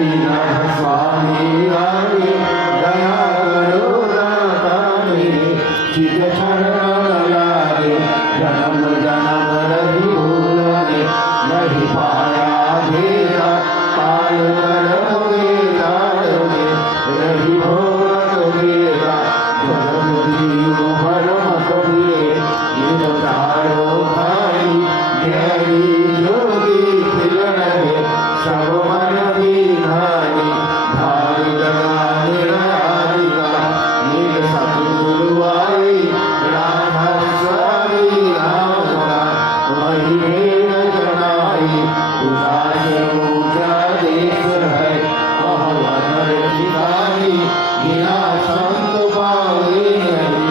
स्वामी हरि दया करो दातारी चित चरण लागे जन्म जन्म रही भूलने नहीं पाया भेदा पाल करोगे लाल में रही भोग भेदा जगत जीव भरम कबीरे इन तारो भाई गहरी योगी खिलन है सब मन दीनानी भाई लगाने राधिका नील सतगुरु आई राधा स्वामी राम का वही भेद जनाई उषा से ऊंचा देश है वह वन ठिकानी बिना संत पावे नहीं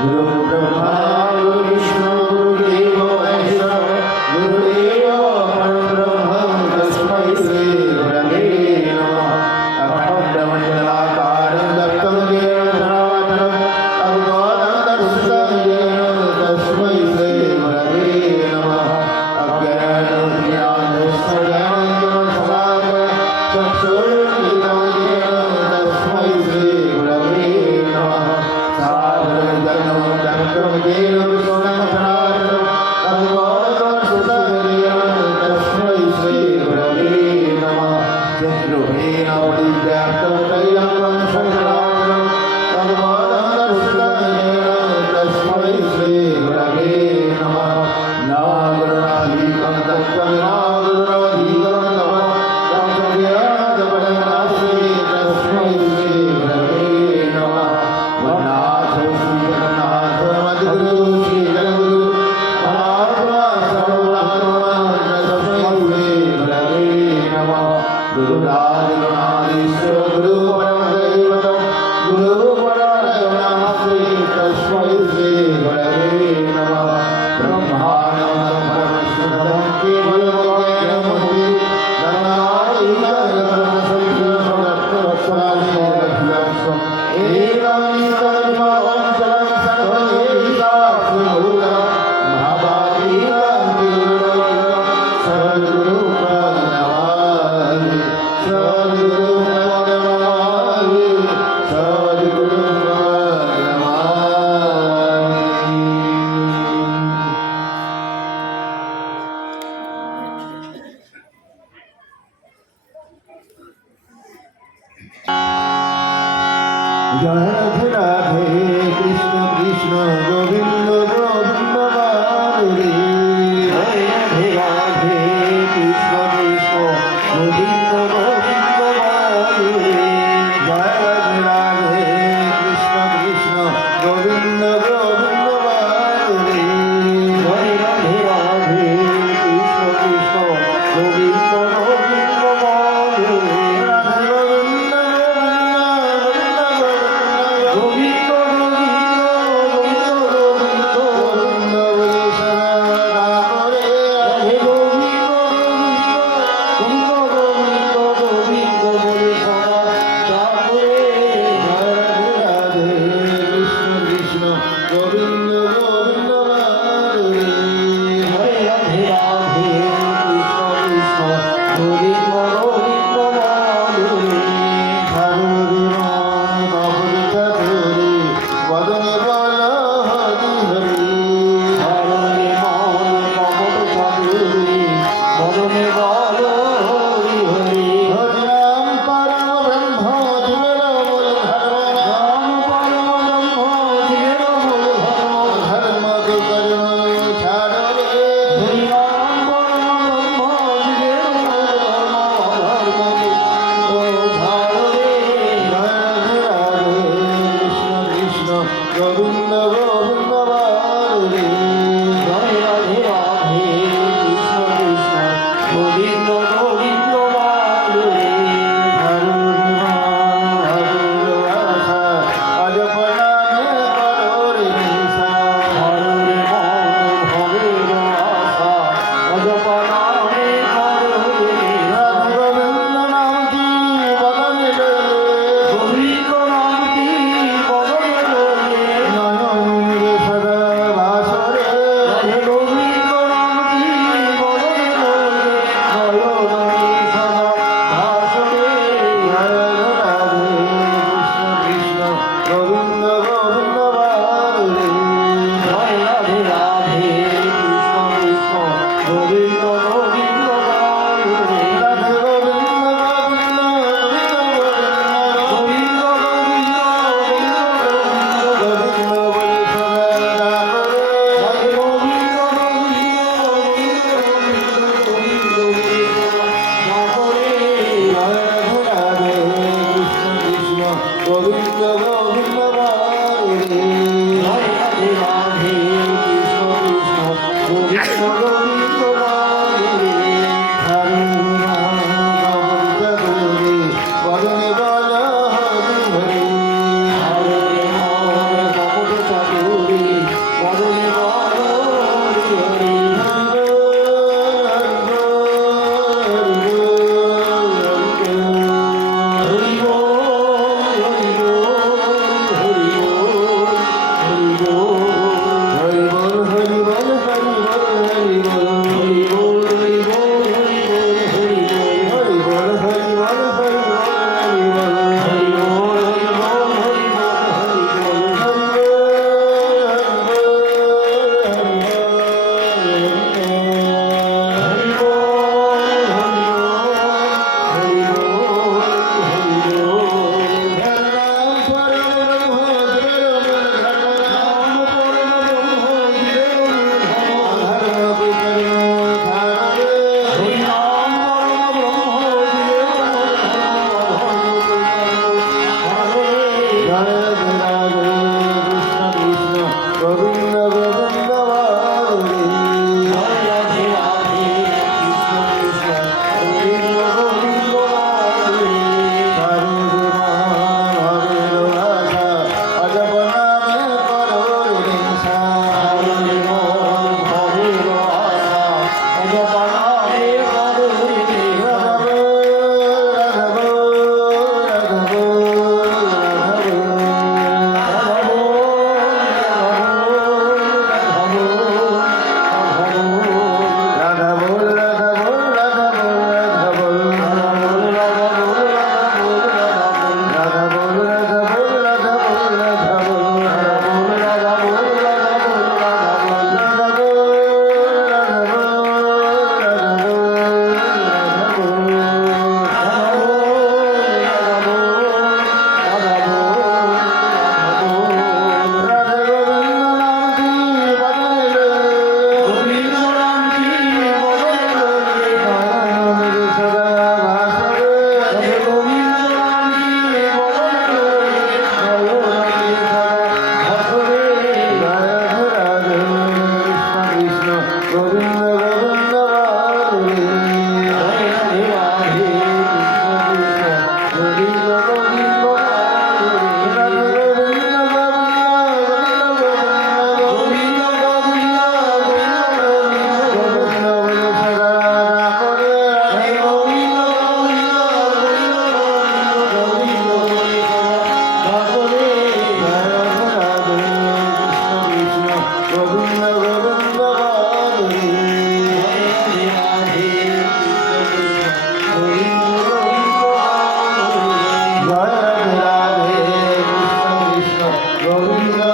गुरु ब्रह्मा गुरु विष्णु गुरुदेव महेश्वर गुरुदेव परब्रह्म तस्मै श्री गुरवे नमः अखंडमंडलाकारं दत्तं येन सनातनं अवतारं येन तस्मै श्री गुरवे नमः अज्ञानतिमिरान्धस्य ज्ञानाञ्जनशलाकया चक्षुरुन्मिलितं येन तस्मै श्री गुरवे नमः साधुजनं चक्रमकेन विष्णुं सनातनं अवतारं येन तस्मै श्री गुरवे नमः चतुर्भुजेन परिव्याप्तं कैलासं सनातनं अवतारं येन तस्मै श्री गुरवे नमः नागराधिकं तत्त्वविनागराधिकं तपः तस्मै श्री गुरवे नमः वनाथ श्रीजगन्नाथ मद्गुरु श्रीजगद्गुरु महात्मा सर्वनात्मा तस्मै श्री गुरवे नमः गुरुरादिगुणाधीश्वर गुरु परमदैवतं गुरु परायणास्ति तस्मै श्री गुरवे नमः ब्रह्मानन्दं परमशुद्धं केवलमूर्ति राधे राधे कृष्ण कृष्ण गोविंद गोविंद माधुरी राधे राधे कृष्ण कृष्ण गोविंद गोविंद माधुरी राधे राधे कृष्ण कृष्ण गोविंद गोविंद माधुरी राधे राधे कृष्ण कृष्ण गोविंद गोविंद माधुरी गोविंद गोविंद गोविंद गोविंद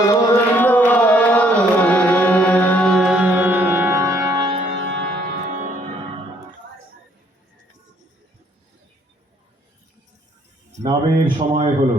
গোবিন্দ বারে। নামের সময় হলো।